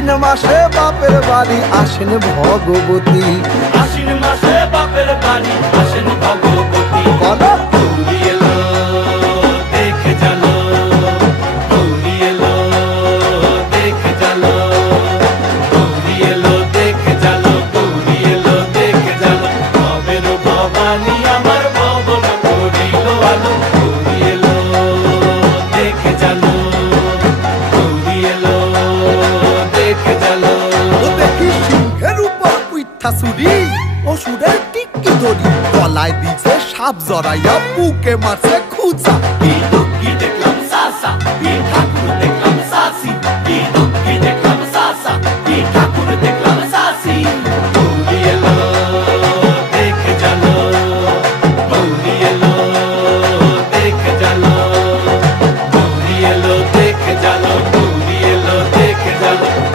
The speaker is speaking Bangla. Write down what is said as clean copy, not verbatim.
আশ্বিন মাসে বাপের বাড়ি আসেন ভগবতী। আশ্বিন মাসে বাপের বাড়ি আসেন ভগবতী। বলো গৌরী এলো দেখে জানো, গৌরী এলো দেখে জানো, গৌরী এলো দেখে জানো, গৌরী এলো দেখে জানো। ভবের ভবানী আমার ভবন করিল আলো। গৌরী এলো দেখে জানো, গৌরী এলো দেখে জানো। ও দেখি সিংহের উপর উইঠা চুরি, অসুরের টিকি ধরি গলায় দিছে সাপ জড়াইয়া বুকে মারছে খুঁচা। কি